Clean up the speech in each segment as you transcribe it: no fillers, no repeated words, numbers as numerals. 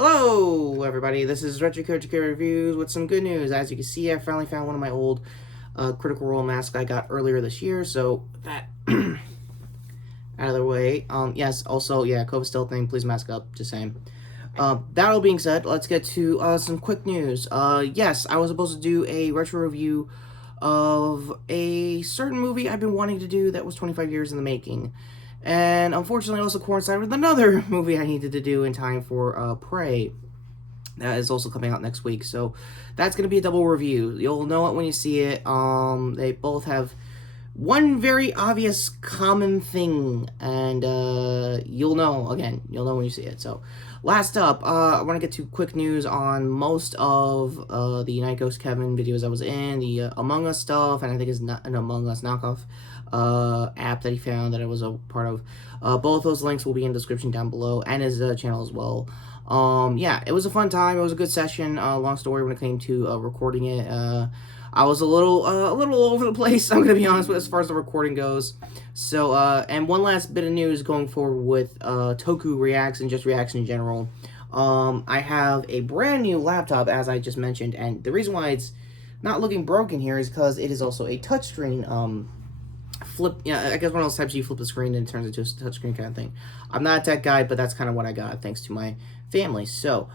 Hello, everybody. This is Retrokid Reviews with some good news. As you can see, I finally found one of my old Critical Role masks I got earlier this year, so that out of the way. Yes, also, yeah, COVID still thing. Please mask up. Just saying. That all being said, let's get to some quick news. Yes, I was supposed to do a retro review of a certain movie I've been wanting to do that was 25 years in the making. And unfortunately also coincided with another movie I needed to do in time for Prey. That is also coming out next week, so that's going to be a double review. You'll know it when you see it. They both have one very obvious common thing, and you'll know when you see it. So, last up, I want to get to quick news on most of the United Ghost Kevin videos I was in, the Among Us stuff, and I think it's not an Among Us knockoff app that he found that I was a part of. Both those links will be in the description down below, and his channel as well. Yeah, it was a fun time. It was a good session. Long story when it came to recording it. I was a little all over the place, I'm gonna be honest with as far as the recording goes. So, and one last bit of news going forward with Toku reacts and just reacts in general. I have a brand new laptop, as I just mentioned, and the reason why it's not looking broken here is because it is also a touchscreen. I guess one of those types you flip the screen and it turns into a touchscreen kind of thing. I'm not a tech guy, but that's kind of what I got thanks to my family. So,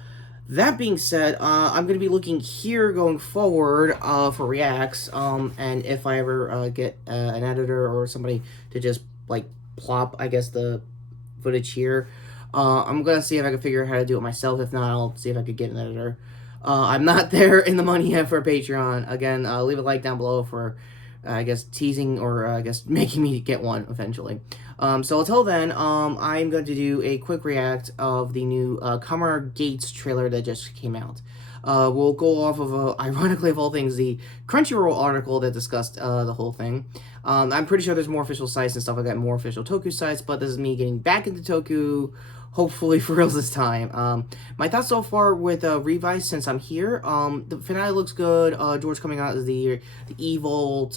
that being said, I'm going to be looking here going forward for reacts, and if I ever get an editor or somebody to just, like, plop, I guess, the footage here, I'm going to see if I can figure out how to do it myself. If not, I'll see if I could get an editor. I'm not there in the money yet for Patreon. Again, leave a like down below for, I guess, teasing or, I guess, making me get one eventually. So until then, I'm going to do a quick react of the new Kamen Geats trailer that just came out. We'll go off of, ironically of all things, the Crunchyroll article that discussed the whole thing. I'm pretty sure there's more official sites and stuff like that, more official Toku sites, but this is me getting back into Toku, hopefully for real this time. My thoughts so far with Revice since I'm here. The finale looks good. George coming out as the evil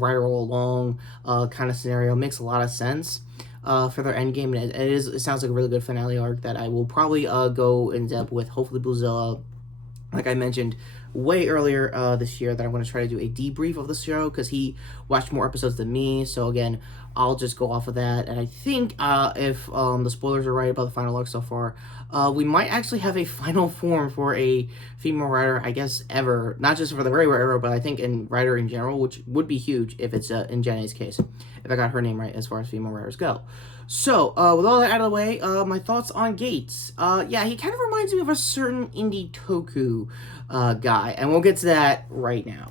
rider all along kind of scenario makes a lot of sense for their endgame, and it sounds like a really good finale arc that I will probably go in depth with. Hopefully Bluezilla, like I mentioned way earlier this year, that I'm going to try to do a debrief of the show because he watched more episodes than me. So again, I'll just go off of that. And I think if the spoilers are right about the final arc so far, we might actually have a final form for a female writer, I guess, ever. Not just for the Railway era, but I think in writer in general, which would be huge if it's in Jenny's case, if I got her name right as far as female writers go. So, with all that out of the way, my thoughts on Geats. Yeah, he kind of reminds me of a certain indie Toku guy, and we'll get to that right now.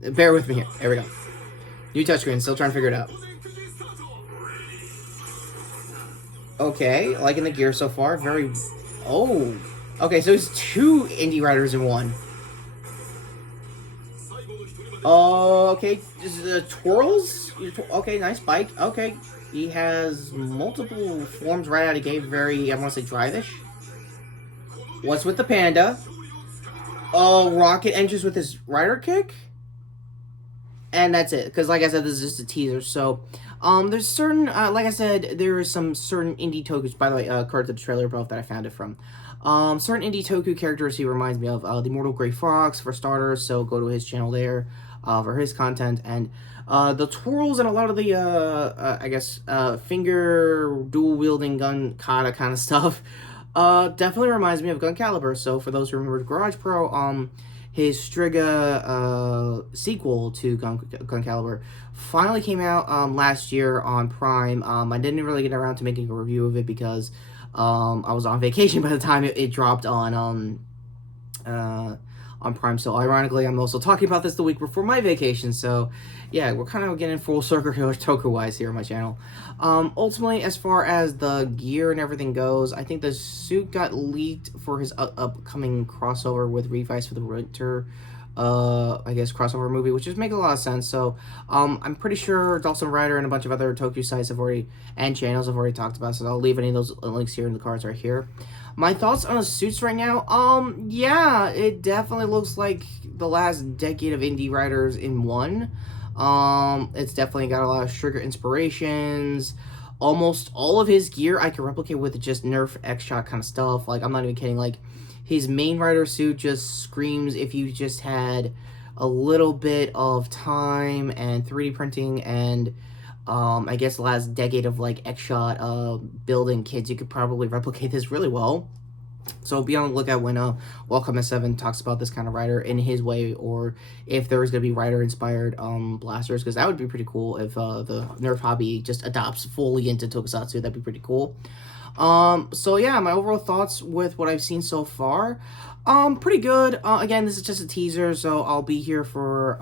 Bear with me here. There we go. New touchscreen, still trying to figure it out. Okay, liking the gear so far. Very... Oh. Okay, so it's two indie writers in one. Oh, okay. This is twirls? Okay, nice bike. Okay. He has multiple forms right out of the gate. Very, I want to say, drive-ish. What's with the panda? Oh, Rocket enters with his rider kick? And that's it. Because, like I said, this is just a teaser. So, there's certain, like I said, there is some certain indie Tokus. By the way, card to the trailer above that I found it from. Certain indie Toku characters he reminds me of. The Immortal Grey Fox, for starters. So, go to his channel there for his content. And the twirls and a lot of the, I guess, finger dual-wielding gun kata kind of stuff definitely reminds me of Gun Calibur. So, for those who remember Garage Pro, his Striga sequel to Gun Calibur finally came out last year on Prime. I didn't really get around to making a review of it because I was on vacation by the time it dropped on Prime. So ironically, I'm also talking about this the week before my vacation. So yeah, we're kind of getting full circle Toku-wise here on my channel. Ultimately, as far as the gear and everything goes, I think the suit got leaked for his upcoming crossover with Revice for the Winter, I guess, crossover movie, which just makes a lot of sense. So, I'm pretty sure Dawson Rider and a bunch of other Toku sites and channels have already talked about it, so I'll leave any of those links here in the cards right here. My thoughts on the suits right now, yeah, it definitely looks like the last decade of indie writers in one. It's definitely got a lot of Sugar inspirations. almost all of his gear I can replicate with just Nerf X-Shot kind of stuff. Like, I'm not even kidding. Like, his main rider suit just screams if you just had a little bit of time and 3D printing and I guess the last decade of like X-Shot building kits, you could probably replicate this really well. So be on the lookout when Welcome S7 talks about this kind of rider in his way, or if there's going to be rider-inspired blasters, because that would be pretty cool if the Nerf hobby just adopts fully into Tokusatsu. That'd be pretty cool. So yeah, my overall thoughts with what I've seen so far, pretty good. Again, this is just a teaser, so I'll be here for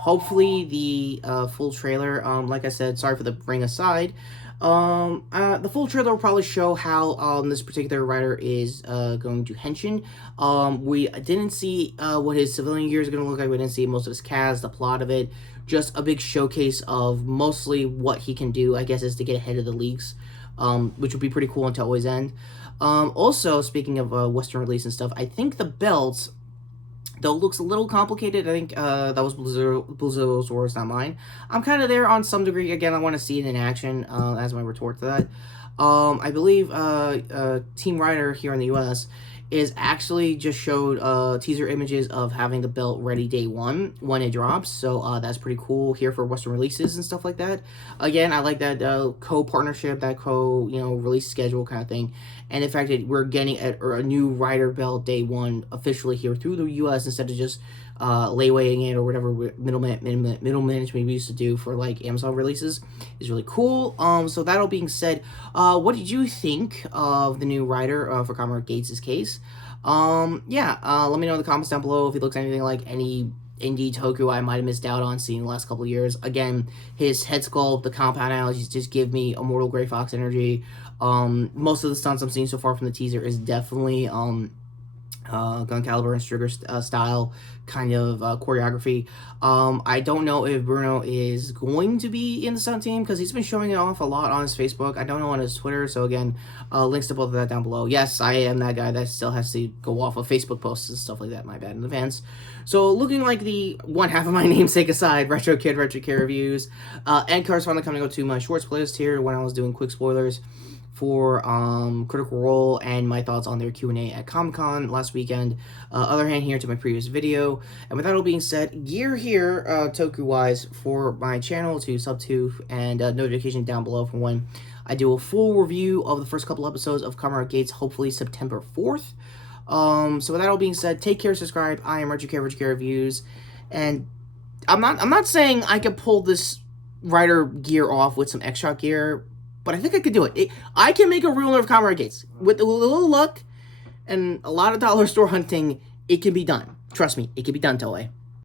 hopefully the full trailer. Like I said, sorry for the bring aside. The full trailer will probably show how this particular rider is going to henshin. We didn't see what his civilian gear is going to look like. We didn't see most of his CAS, the plot of it. Just a big showcase of mostly what he can do, I guess, is to get ahead of the leagues, which would be pretty cool until always end. Also, speaking of Western release and stuff, I think the belt, though it looks a little complicated, I think that was Blizzard's words, not mine. I'm kind of there on some degree. Again, I want to see it in action as my retort to that. I believe Team Rider here in the US is actually just showed teaser images of having the belt ready day one when it drops. So that's pretty cool here for Western releases and stuff like that. Again, I like that co-partnership, that release schedule kind of thing. And the fact that we're getting a new rider belt day one officially here through the US instead of just laywaying it or whatever middle management we used to do for like Amazon releases is really cool. So that all being said, what did you think of the new rider for Kamen Geats' case? Let me know in the comments down below if he looks anything like any indie Toku I might have missed out on seeing the last couple of years. Again, his head sculpt, the compound analogies just give me Immortal Grey Fox energy. Most of the stunts I'm seeing so far from the teaser is definitely Gun Caliber and Stringer style kind of choreography. I don't know if Bruno is going to be in the stunt team because he's been showing it off a lot on his Facebook. I don't know on his Twitter, so again, links to both of that down below. Yes, I am that guy that still has to go off of Facebook posts and stuff like that. My bad in advance. So looking like the one half of my namesake aside, Retrokid reviews, and corresponding coming out to my shorts playlist here when I was doing quick spoilers for Critical Role and my thoughts on their Q&A at Comic-Con last weekend. Other hand here to my previous video. And with that all being said, gear here, Toku-wise, for my channel to sub to, and notification down below for when I do a full review of the first couple episodes of Kamen Geats, hopefully September 4th. So with that all being said, take care, subscribe. I am Retrokid Reviews. And I'm not saying I can pull this rider gear off with some extra gear, but I think I could do it. I can make a real Nerf Kamen Geats. With a little luck and a lot of dollar store hunting, it can be done. Trust me, it can be done, Toei.